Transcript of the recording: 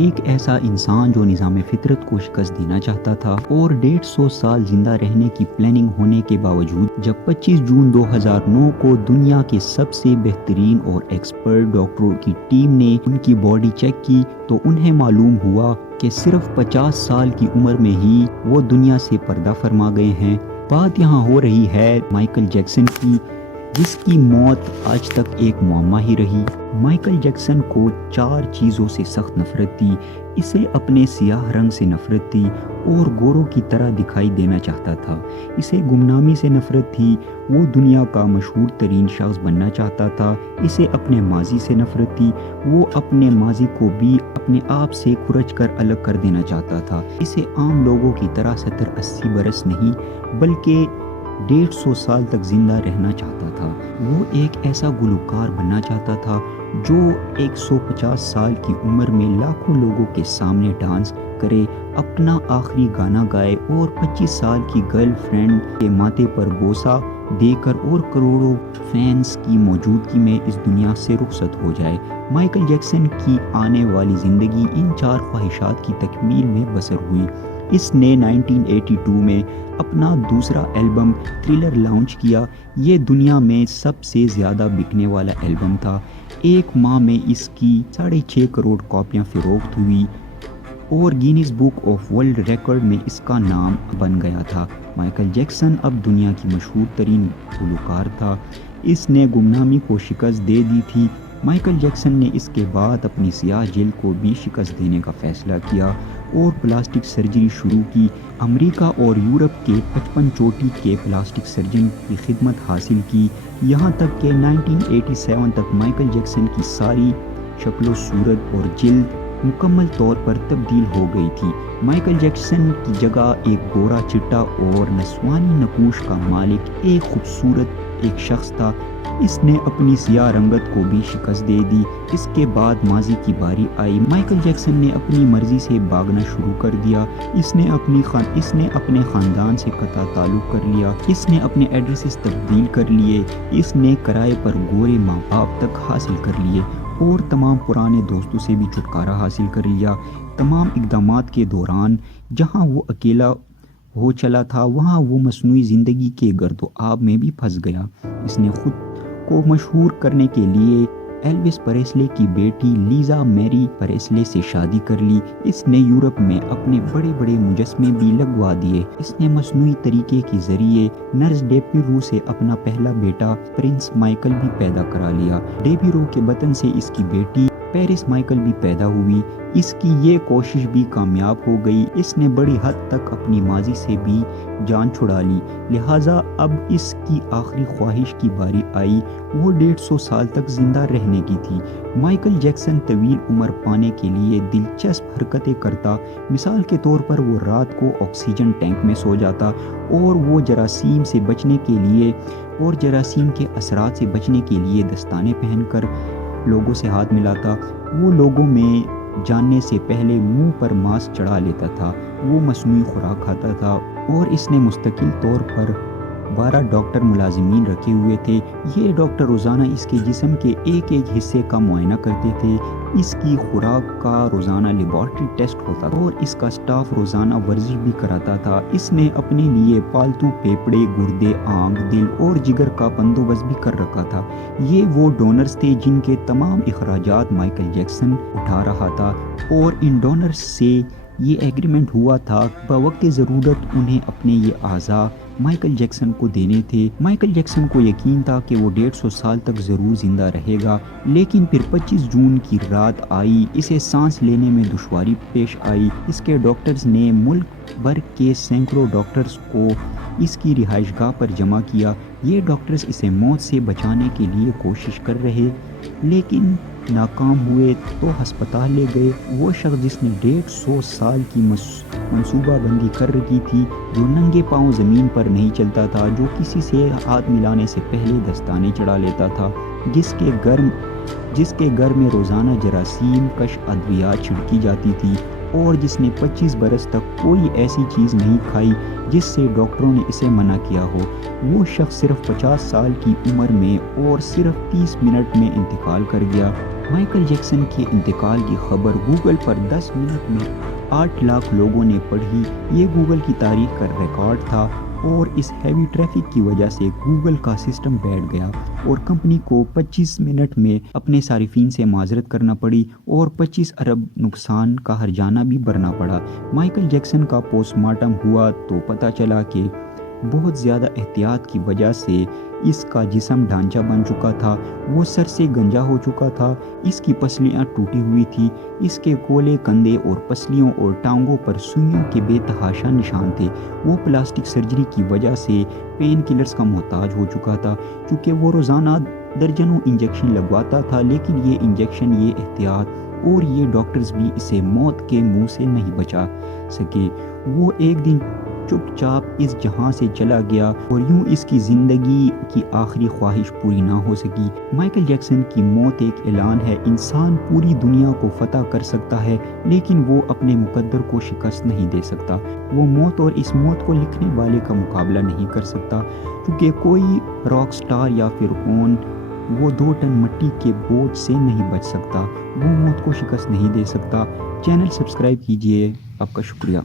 ایک ایسا انسان جو نظام فطرت کو شکست دینا چاہتا تھا اور 150 سال زندہ رہنے کی پلاننگ ہونے کے باوجود جب 25 جون 2009 کو دنیا کے سب سے بہترین اور ایکسپرٹ ڈاکٹروں کی ٹیم نے ان کی باڈی چیک کی تو انہیں معلوم ہوا کہ صرف 50 سال کی عمر میں ہی وہ دنیا سے پردہ فرما گئے ہیں۔ بات یہاں ہو رہی ہے مائیکل جیکسن کی، جس کی موت آج تک ایک معمہ ہی رہی۔ مائیکل جیکسن کو 4 چیزوں سے سخت نفرت تھی۔ اسے اپنے سیاہ رنگ سے نفرت تھی اور گوروں کی طرح دکھائی دینا چاہتا تھا۔ اسے گمنامی سے نفرت تھی، وہ دنیا کا مشہور ترین شخص بننا چاہتا تھا۔ اسے اپنے ماضی سے نفرت تھی، وہ اپنے ماضی کو بھی اپنے آپ سے کھرچ کر الگ کر دینا چاہتا تھا۔ اسے عام لوگوں کی طرح 70-80 برس نہیں بلکہ 150 سال تک زندہ رہنا چاہتا تھا۔ وہ ایک ایسا گلوکار بننا چاہتا تھا جو 150 سال کی عمر میں لاکھوں لوگوں کے سامنے ڈانس کرے، اپنا آخری گانا گائے اور 25 سال کی گرل فرینڈ کے ماتھے پر بوسہ دے کر اور کروڑوں فینس کی موجودگی میں اس دنیا سے رخصت ہو جائے۔ مائیکل جیکسن کی آنے والی زندگی ان 4 خواہشات کی تکمیل میں بسر ہوئی۔ اس نے 1982 میں اپنا دوسرا البم تھرلر لانچ کیا۔ یہ دنیا میں سب سے زیادہ بکنے والا البم تھا۔ ایک ماہ میں اس کی 6.5 کروڑ کاپیاں فروخت ہوئی اور Guinness book of world record میں اس کا نام بن گیا تھا۔ مائیکل جیکسن اب دنیا کی مشہور ترین گلوکار تھا۔ اس نے گمنامی کو شکست دے دی تھی۔ مائیکل جیکسن نے اس کے بعد اپنی سیاہ جلد کو بھی شکست دینے کا فیصلہ کیا اور پلاسٹک سرجری شروع کی۔ امریکہ اور یورپ کے 55 چوٹی کے پلاسٹک سرجن کی خدمت حاصل کی، یہاں تک کہ 1987 تک مائیکل جیکسن کی ساری شکل و صورت اور جلد مکمل طور پر تبدیل ہو گئی تھی۔ مائیکل جیکسن کی جگہ ایک گورا چٹا اور نسوانی نقوش کا مالک ایک خوبصورت ایک شخص تھا۔ اس نے اپنی سیاہ رنگت کو بھی شکست دے دی۔ اس کے بعد ماضی کی باری آئی۔ مائیکل جیکسن نے اپنی مرضی سے بھاگنا شروع کر دیا۔ اس نے اپنے خاندان سے قطع تعلق کر لیا۔ اس نے اپنے ایڈریسز تبدیل کر لیے۔ اس نے کرائے پر گورے ماں باپ تک حاصل کر لیے اور تمام پرانے دوستوں سے بھی چھٹکارا حاصل کر لیا۔ تمام اقدامات کے دوران جہاں وہ اکیلا ہو چلا تھا وہاں وہ مصنوعی زندگی کے گرد و آب میں بھی پھنس گیا۔ اس نے خود کو مشہور کرنے کے لیے ایلوس پریسلے کی بیٹی لیزا میری پریسلے سے شادی کر لی۔ اس نے یورپ میں اپنے بڑے بڑے مجسمے بھی لگوا دیے۔ اس نے مصنوعی طریقے کے ذریعے نرس ڈیپیرو سے اپنا پہلا بیٹا پرنس مائیکل بھی پیدا کرا لیا۔ ڈیپیرو کے بطن سے اس کی بیٹی پیرس مائیکل بھی پیدا ہوئی۔ اس کی یہ کوشش بھی کامیاب ہو گئی۔ اس نے بڑی حد تک اپنی ماضی سے بھی جان چھڑا لی، لہٰذا اب اس کی آخری خواہش کی باری آئی۔ وہ 150 سال تک زندہ رہنے کی تھی۔ مائیکل جیکسن طویل عمر پانے کے لیے دلچسپ حرکتیں کرتا۔ مثال کے طور پر وہ رات کو آکسیجن ٹینک میں سو جاتا اور وہ جراثیم سے بچنے کے لیے اور جراثیم کے اثرات سے بچنے کے لیے دستانے پہن کر لوگوں سے ہاتھ ملاتا۔ وہ لوگوں میں جاننے سے پہلے منہ پر ماسک چڑھا لیتا تھا۔ وہ مصنوعی خوراک کھاتا تھا اور اس نے مستقل طور پر 12 ڈاکٹر ملازمین رکھے ہوئے تھے۔ یہ ڈاکٹر روزانہ اس کے جسم کے ایک ایک حصے کا معائنہ کرتے تھے۔ اس کی خوراک کا روزانہ لیبارٹری ٹیسٹ ہوتا تھا اور اس کا سٹاف روزانہ ورزش بھی کراتا تھا۔ اس نے اپنے لیے پالتو پھیپھڑے، گردے، آنکھ، دل اور جگر کا بندوبست بھی کر رکھا تھا۔ یہ وہ ڈونرز تھے جن کے تمام اخراجات مائیکل جیکسن اٹھا رہا تھا اور ان ڈونرز سے یہ ایگریمنٹ ہوا تھا بوقت ضرورت انہیں اپنے یہ اعضاء مائیکل جیکسن کو دینے تھے۔ مائیکل جیکسن کو یقین تھا کہ وہ 150 سال تک ضرور زندہ رہے گا، لیکن پھر 25 جون کی رات آئی۔ اسے سانس لینے میں دشواری پیش آئی۔ اس کے ڈاکٹرز نے ملک بھر کے سینکڑوں ڈاکٹرز کو اس کی رہائش گاہ پر جمع کیا۔ یہ ڈاکٹرز اسے موت سے بچانے کے لیے کوشش کر رہے لیکن ناکام ہوئے تو ہسپتال لے گئے۔ وہ شخص جس نے 150 سال کی منصوبہ بندی کر رکھی تھی، جو ننگے پاؤں زمین پر نہیں چلتا تھا، جو کسی سے ہاتھ ملانے سے پہلے دستانے چڑھا لیتا تھا، جس کے گھر میں روزانہ جراثیم کش ادویات چھڑکی جاتی تھی اور جس نے 25 برس تک کوئی ایسی چیز نہیں کھائی جس سے ڈاکٹروں نے اسے منع کیا ہو، وہ شخص صرف 50 سال کی عمر میں اور صرف 30 منٹ میں انتقال کر گیا۔ مائیکل جیکسن کے انتقال کی خبر گوگل پر 10 منٹ میں 8 لاکھ لوگوں نے پڑھی۔ یہ گوگل کی تاریخ کا ریکارڈ تھا اور اس ہیوی ٹریفک کی وجہ سے گوگل کا سسٹم بیٹھ گیا اور کمپنی کو 25 منٹ میں اپنے صارفین سے معذرت کرنا پڑی اور 25 ارب نقصان کا ہرجانہ بھی بھرنا پڑا۔ مائیکل جیکسن کا پوسٹ مارٹم ہوا تو پتہ چلا کہ بہت زیادہ احتیاط کی وجہ سے اس کا جسم ڈھانچہ بن چکا تھا، وہ سر سے گنجا ہو چکا تھا، اس کی پسلیاں ٹوٹی ہوئی تھی، اس کے کولے، کندھے اور پسلیوں اور ٹانگوں پر سوئیوں کے بے تحاشا نشان تھے۔ وہ پلاسٹک سرجری کی وجہ سے پین کلرز کا محتاج ہو چکا تھا، چونکہ وہ روزانہ درجنوں انجیکشن لگواتا تھا، لیکن یہ انجیکشن، یہ احتیاط اور یہ ڈاکٹرز بھی اسے موت کے منہ سے نہیں بچا سکے۔ وہ ایک دن چپ چاپ اس جہاں سے چلا گیا اور یوں اس کی زندگی کی آخری خواہش پوری نہ ہو سکی۔ مائیکل جیکسن کی موت ایک اعلان ہے۔ انسان پوری دنیا کو فتح کر سکتا ہے لیکن وہ اپنے مقدر کو شکست نہیں دے سکتا۔ وہ موت اور اس موت کو لکھنے والے کا مقابلہ نہیں کر سکتا، کیونکہ کوئی راک سٹار یا فرعون وہ 2 ٹن مٹی کے بوجھ سے نہیں بچ سکتا، وہ موت کو شکست نہیں دے سکتا۔ چینل سبسکرائب کیجئے۔ آپ کا شکریہ۔